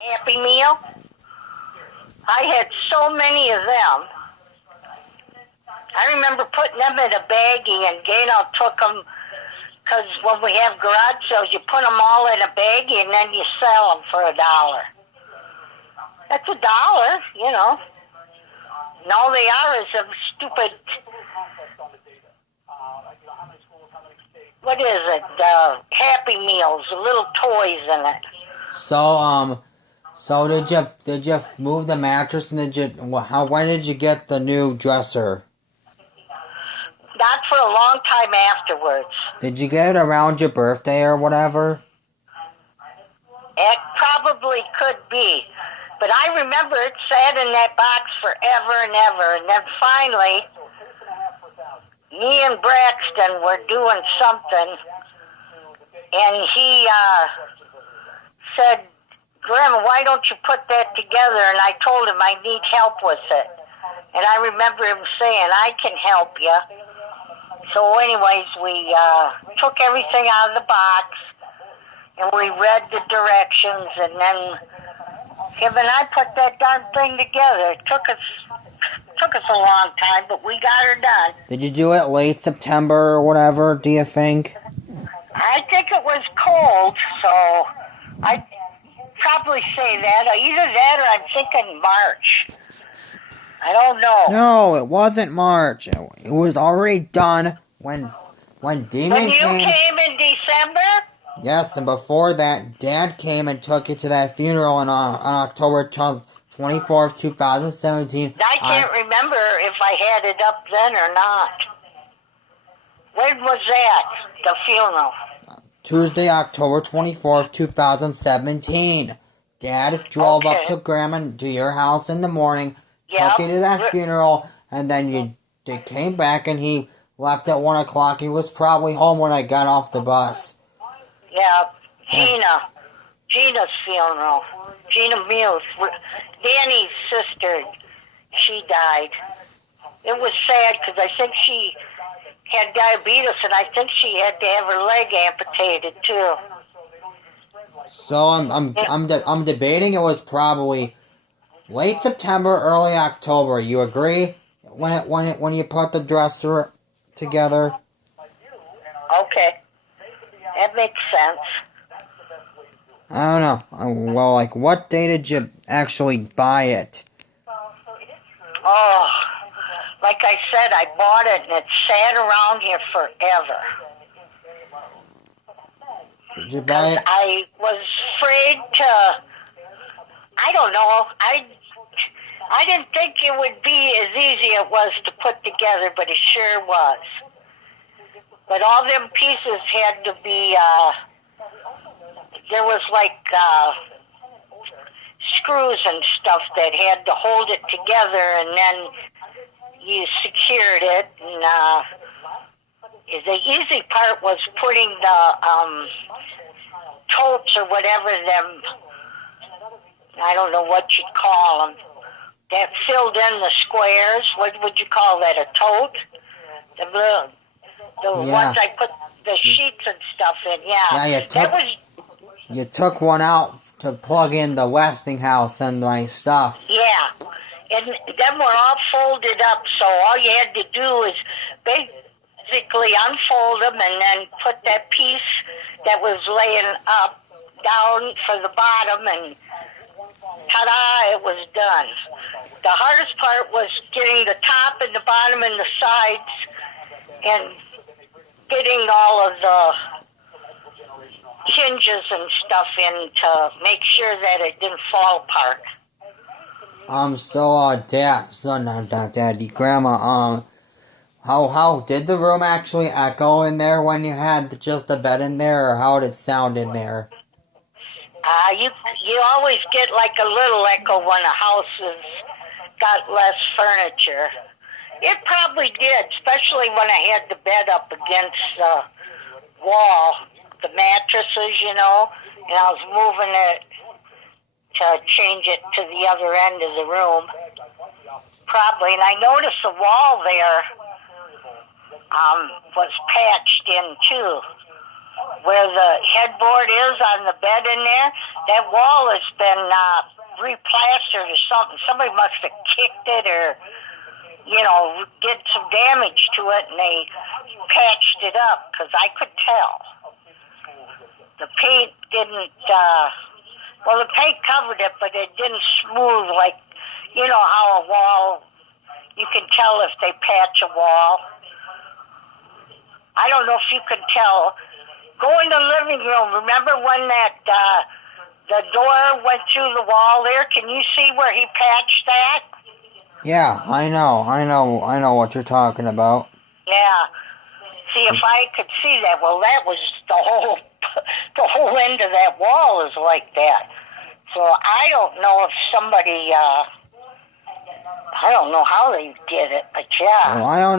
Happy Meal. I had so many of them. I remember putting them in a baggie, and Gaynell took them because when we have garage sales, you put them all in a baggie and then you sell them for $1. That's $1, you know. And all they are is some stupid. What is it? Happy Meals, little toys in it. So did you move the mattress and when did you get the new dresser? Not for a long time afterwards. Did you get it around your birthday or whatever? It probably could be. But I remember it sat in that box forever and ever. And then finally, me and Braxton were doing something. And he said, Grandma, why don't you put that together? And I told him I need help with it. And I remember him saying, I can help you. So anyways, we took everything out of the box. And we read the directions, and then him and I put that darn thing together. It took us a long time, but we got her done. Did you do it late September or whatever, do you think? I think it was cold, so I'd probably say that. Either that or I'm thinking March. I don't know. No, it wasn't March. It was already done when Demon When you came in December? Yes, and before that, Dad came and took you to that funeral on October 24th, 2017. I can't remember if I had it up then or not. When was that, the funeral? Tuesday, October 24th, 2017. Dad drove up to to your house in the morning, took you to that funeral, and then they came back and he left at 1 o'clock. He was probably home when I got off the bus. Yeah, Gina's funeral. Gina Mills, Danny's sister, she died. It was sad because I think she had diabetes and I think she had to have her leg amputated too. So I'm debating it was probably late September, early October. You agree? When you put the dresser together? Okay. That makes sense. I don't know. Well, like, what day did you actually buy it? Oh, like I said, I bought it and it sat around here forever. Did you buy it? I was afraid to, I don't know, I didn't think it would be as easy as it was to put together, but it sure was. But all them pieces had to be, there was like screws and stuff that had to hold it together, and then you secured it. And the easy part was putting the totes or whatever them, I don't know what you'd call them, that filled in the squares. What would you call that, a tote? The ones I put the sheets and stuff in, you took one out to plug in the Westinghouse and my stuff. Yeah, and them were all folded up, so all you had to do is basically unfold them and then put that piece that was laying up down for the bottom, and ta-da, it was done. The hardest part was getting the top and the bottom and the sides and getting all of the hinges and stuff in to make sure that it didn't fall apart. Daddy, Grandma, how did the room actually echo in there when you had just the bed in there, or how did it sound in there? You always get like a little echo when a house has got less furniture. It probably did, especially when I had the bed up against the wall, the mattresses, you know, and I was moving it to change it to the other end of the room. Probably, and I noticed the wall there was patched in too. where the headboard is on the bed in there, that wall has been replastered or something. Somebody must have kicked it or, did some damage to it, and they patched it up, because I could tell. The paint didn't, the paint covered it, but it didn't smooth like, how a wall, you can tell if they patch a wall. I don't know if you can tell. Go in the living room. Remember when that the door went through the wall there? Can you see where he patched that? Yeah, I know what you're talking about. Yeah. See, if I could see that, well, that was the whole end of that wall is like that. So I don't know if somebody, I don't know how they did it, but yeah. Well, I don't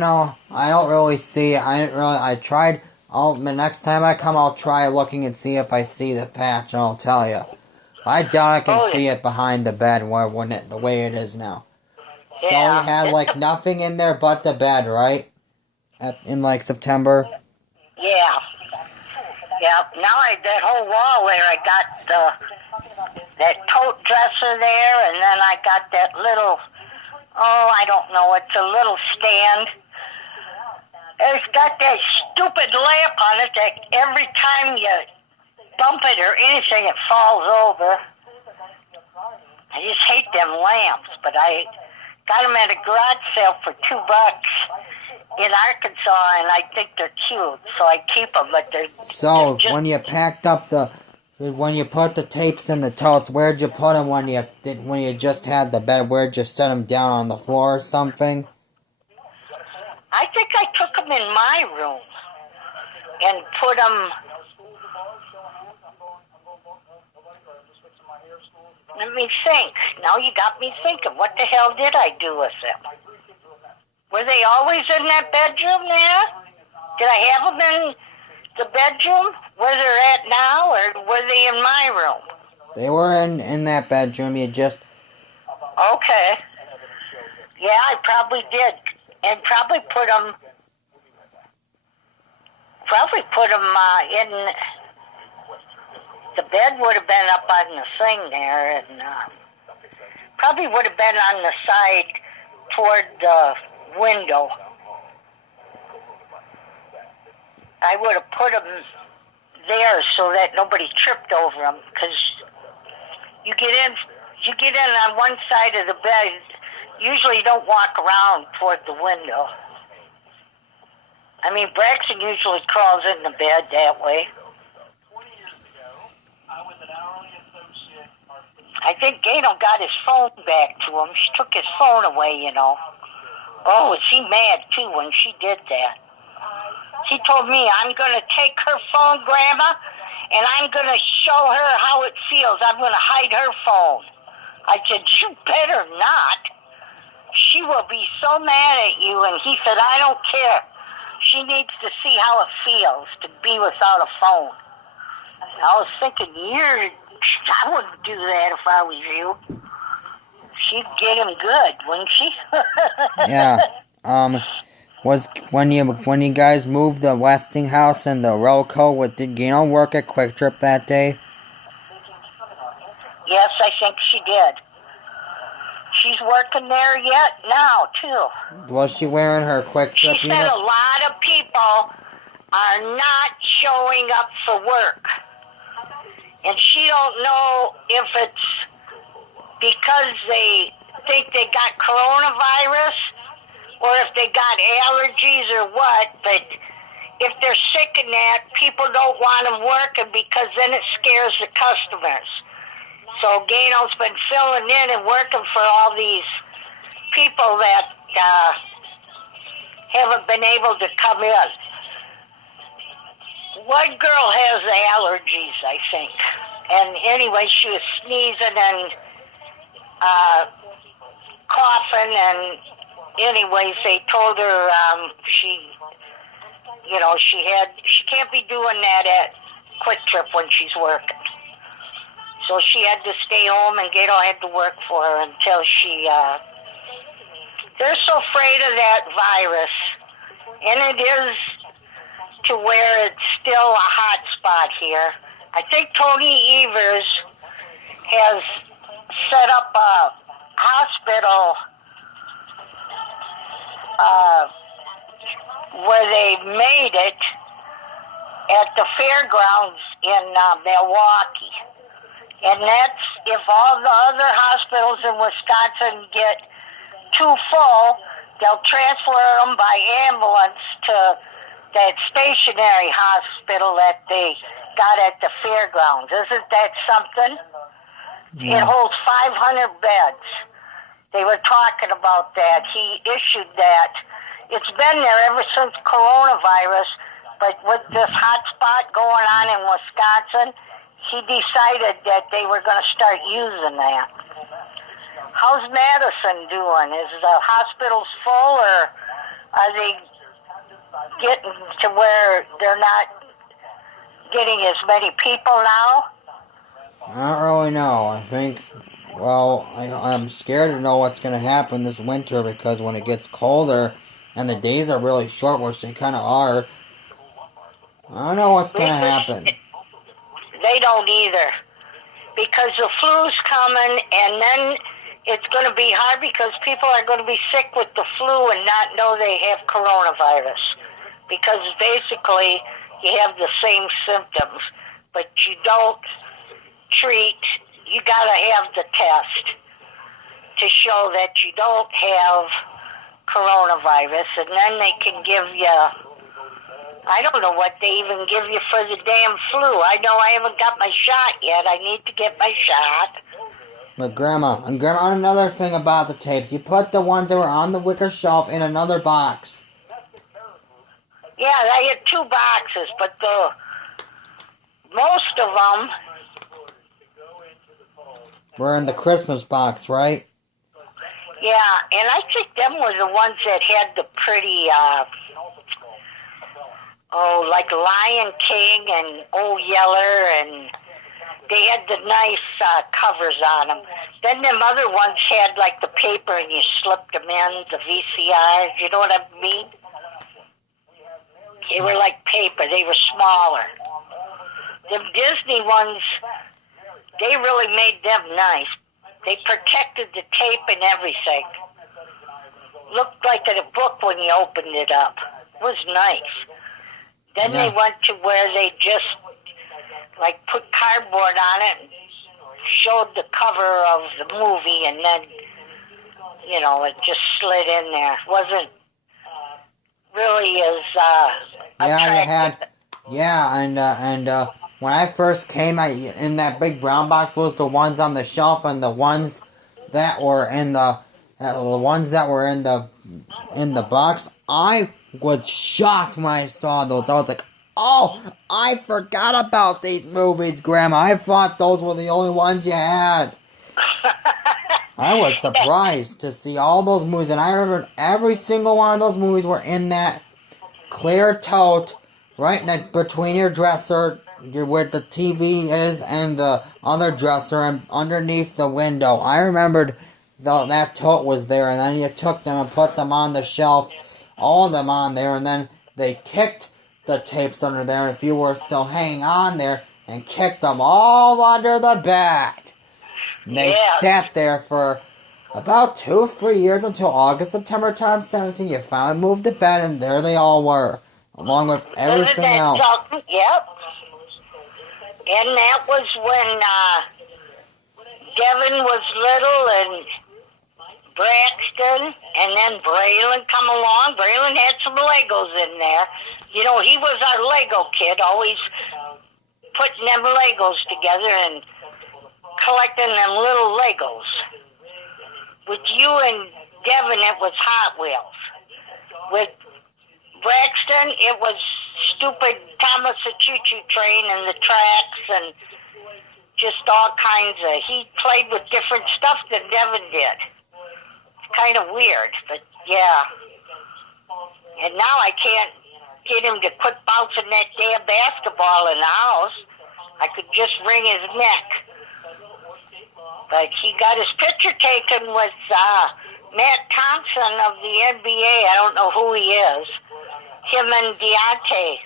know. I don't really see it. I tried. The next time I come, I'll try looking and see if I see the patch, and I'll tell you. I doubt I can see it behind the bed the way it is now. So yeah, you had like nothing in there but the bed, right? In like September? Yeah. Yeah. Now that whole wall there, I got that tote dresser there, and then I got that little, I don't know, it's a little stand. It's got that stupid lamp on it that every time you bump it or anything, it falls over. I just hate them lamps, but I got them at a garage sale for $2 in Arkansas, and I think they're cute, so I keep them, but they're just... when you packed up when you put the tapes in the totes, where'd you put them when you just had the bed? Where'd you set them down on the floor or something? I think I took them in my room and put them... Let me think. Now you got me thinking. What the hell did I do with them? Were they always in that bedroom there? Did I have them in the bedroom where they're at now, or were they in my room? They were in that bedroom. You just... Okay. Yeah, I probably did. And probably put them in... The bed would have been up on the thing there, and probably would have been on the side toward the window. I would have put them there so that nobody tripped over them, because you get in on one side of the bed. Usually you don't walk around toward the window. I mean, Braxton usually crawls in the bed that way. I think Gato got his phone back to him. She took his phone away, Oh, was he mad, too, when she did that. She told me, I'm going to take her phone, Grandma, and I'm going to show her how it feels. I'm going to hide her phone. I said, you better not. She will be so mad at you. And he said, I don't care. She needs to see how it feels to be without a phone. I was thinking, I wouldn't do that if I was you. She'd get him good, wouldn't she? Yeah. Was when you guys moved the Westinghouse and the Roco, did Gino work at Quick Trip that day? Yes, I think she did. She's working there yet now, too. Was she wearing her Quick Trip She said a lot of people are not showing up for work. And she don't know if it's because they think they got coronavirus or if they got allergies or what, but if they're sick in that, people don't want them working because then it scares the customers. So Gano's been filling in and working for all these people that haven't been able to come in. One girl has allergies, I think. And anyway, she was sneezing and coughing, and anyways, they told her she can't be doing that at Quick Trip when she's working. So she had to stay home, and Gato had to work for her until she... They're so afraid of that virus. And it is to where it's still a hot spot here. I think Tony Evers has set up a hospital where they made it at the fairgrounds in Milwaukee. And that's if all the other hospitals in Wisconsin get too full, they'll transfer them by ambulance to that stationary hospital that they got at the fairgrounds. Isn't that something? Yeah. It holds 500 beds. They were talking about that. He issued that. It's been there ever since coronavirus, but with this hot spot going on in Wisconsin, he decided that they were going to start using that. How's Madison doing? Is the hospitals full, or are they getting to where they're not getting as many people now? I don't really know. I think, well, I'm scared to know what's going to happen this winter, because when it gets colder and the days are really short, which they kind of are, I don't know what's going to happen. They don't either, because the flu's coming, and then it's going to be hard because people are going to be sick with the flu and not know they have coronavirus, because basically you have the same symptoms, but you don't treat. You got to have the test to show that you don't have coronavirus, and then they can give you, I don't know what they even give you for the damn flu. I know I haven't got my shot yet. I need to get my shot. But Grandma, another thing about the tapes, you put the ones that were on the wicker shelf in another box. Yeah, I had 2 boxes, but most of them were in the Christmas box, right? Yeah, and I think them were the ones that had the pretty, like Lion King and Old Yeller, and they had the nice covers on them. Then them other ones had like the paper and you slipped them in, the VCRs, you know what I mean? They were like paper, they were smaller. The Disney ones, they really made them nice. They protected the tape and everything. Looked like in a book when you opened it up. It was nice. Then they went to where they just like put cardboard on it and showed the cover of the movie, and then, it just slid in there. It wasn't really as attractive. And when I first came, in that big brown box was the ones on the shelf, and the ones that were in the box. I was shocked when I saw those. I was like, oh, I forgot about these movies, Grandma. I thought those were the only ones you had. I was surprised to see all those movies, and I remember every single one of those movies were in that clear tote right between your dresser, where the TV is, and the other dresser, and underneath the window. I remembered that tote was there, and then you took them and put them on the shelf, all of them on there, and then they kicked the tapes under there, if you were still hanging on there, and kicked them all under the bed. And they sat there for about 2 or 3 years until August, September 2017. You finally moved the bed, and there they all were, along with everything else. Yep. And that was when Devin was little, and Braxton, and then Braylon come along. Braylon had some Legos in there. He was our Lego kid, always putting them Legos together and collecting them little Legos. With you and Devin, it was Hot Wheels. With Braxton, it was stupid Thomas the Choo-Choo Train and the tracks and just all kinds of... He played with different stuff than Devin did. It's kind of weird, but yeah. And now I can't get him to quit bouncing that damn basketball in the house. I could just wring his neck. But he got his picture taken with Matt Thompson of the NBA. I don't know who he is. Him and Deontay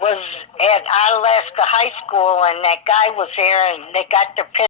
was at Alaska High School, and that guy was there, and they got their